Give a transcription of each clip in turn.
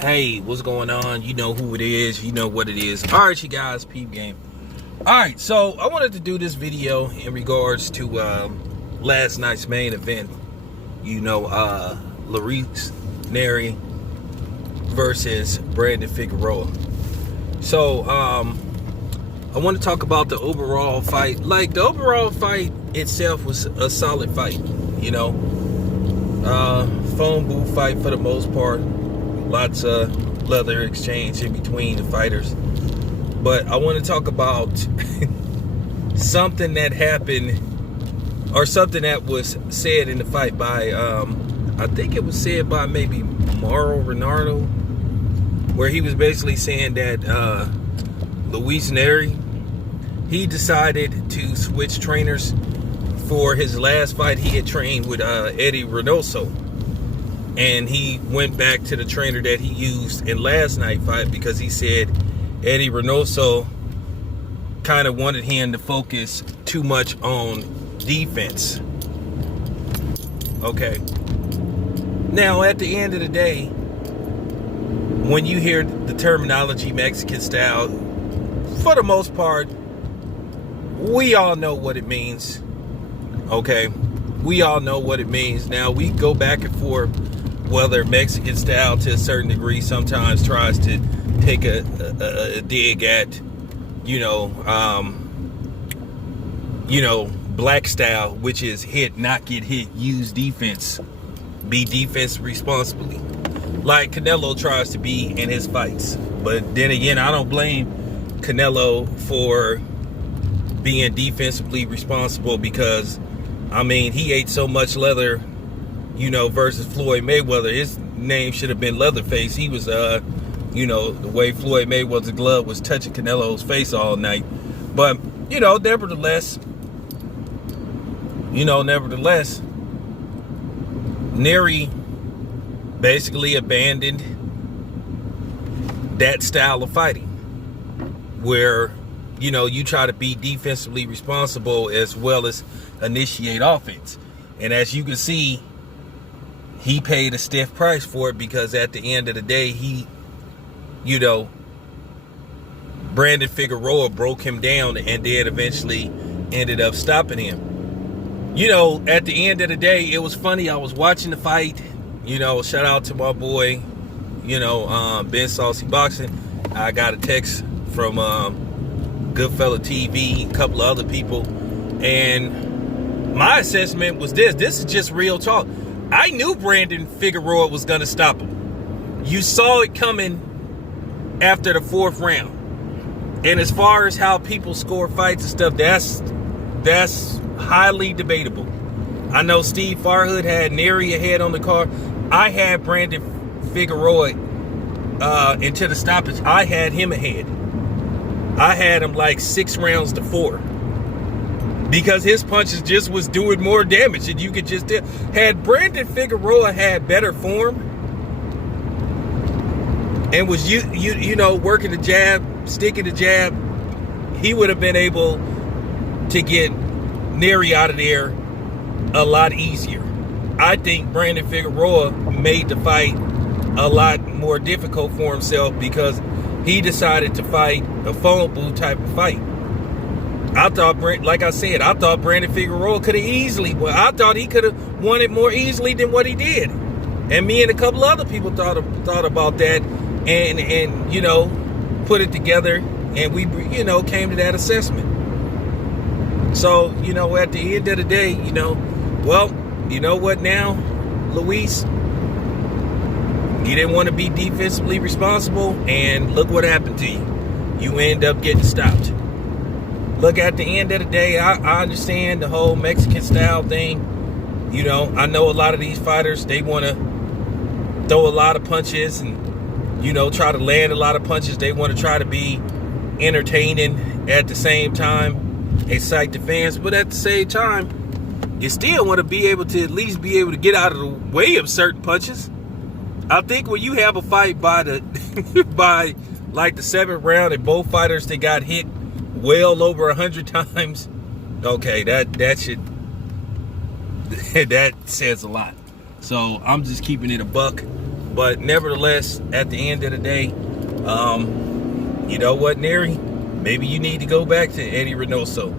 Hey, what's going on? You know who it is. You know what it is. All right, you guys, peep game. All right, so I wanted to do this video in regards to last night's main event. You know, Nery versus Brandon Figueroa. So, I want to talk about the overall fight. Like, the overall fight itself was a solid fight, you know. Phone booth fight for the most part. Lots of leather exchange in between the fighters. But I want to talk about something that happened, or something that was said in the fight by, I think it was said by maybe Mauro Renardo, where he was basically saying that Luis Nery, he decided to switch trainers for his last fight. He had trained with Eddy Reynoso, and he went back to the trainer that he used in last night's fight because he said Eddy Reynoso kind of wanted him to focus too much on defense. Okay. Now, at the end of the day, when you hear the terminology Mexican style, for the most part, we all know what it means. Okay? We all know what it means. Now, we go back and forth whether Mexican style to a certain degree sometimes tries to take a dig at, black style, which is hit, not get hit, use defense, be defense responsibly, like Canelo tries to be in his fights. But then again, I don't blame Canelo for being defensively responsible because, I mean, he ate so much leather, versus Floyd Mayweather. His name should have been Leatherface. He was, the way Floyd Mayweather's glove was touching Canelo's face all night. But, nevertheless, Nery basically abandoned that style of fighting where, you try to be defensively responsible as well as initiate offense. And as you can see, he paid a stiff price for it because at the end of the day, Brandon Figueroa broke him down and then eventually ended up stopping him. At the end of the day, it was funny. I was watching the fight. Shout out to my boy, Ben Saucy Boxing. I got a text from Goodfella TV, a couple of other people. And my assessment was this. This is just real talk. I knew Brandon Figueroa was going to stop him. You saw it coming after the fourth round. And as far as how people score fights and stuff, that's highly debatable. I know Steve Farhood had Nery ahead on the card. I had Brandon Figueroa into the stoppage. I had him ahead. I had him like 6 rounds to 4. Because his punches just was doing more damage, and you could just tell. Had Brandon Figueroa had better form and was working the jab, sticking the jab, he would have been able to get Nery out of there a lot easier. I think Brandon Figueroa made the fight a lot more difficult for himself because he decided to fight a phone booth type of fight. I thought Brandon Figueroa could have easily, I thought he could have won it more easily than what he did. And me and a couple other people thought about that and put it together, and we, came to that assessment. So, at the end of the day, well, you know what now, Luis? You didn't want to be defensively responsible, and look what happened to you. You end up getting stopped. Look, at the end of the day, I understand the whole Mexican style thing. I know a lot of these fighters, they want to throw a lot of punches and, try to land a lot of punches. They want to try to be entertaining at the same time, excite the fans. But at the same time, you still want to be able to at least be able to get out of the way of certain punches. I think when you have a fight by the like the 7th round and both fighters, they got hit well over 100 times, okay, that should that says a lot. So I'm just keeping it a buck. But nevertheless, at the end of the day, you know what, Nery? Maybe you need to go back to Eddy Reynoso.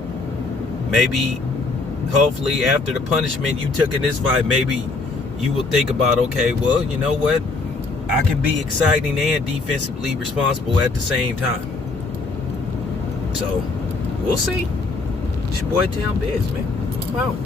Maybe, hopefully, after the punishment you took in this fight, maybe you will think about, okay, well, you know what? I can be exciting and defensively responsible at the same time. So, we'll see. It's your boy Town Biz, man. I'm out.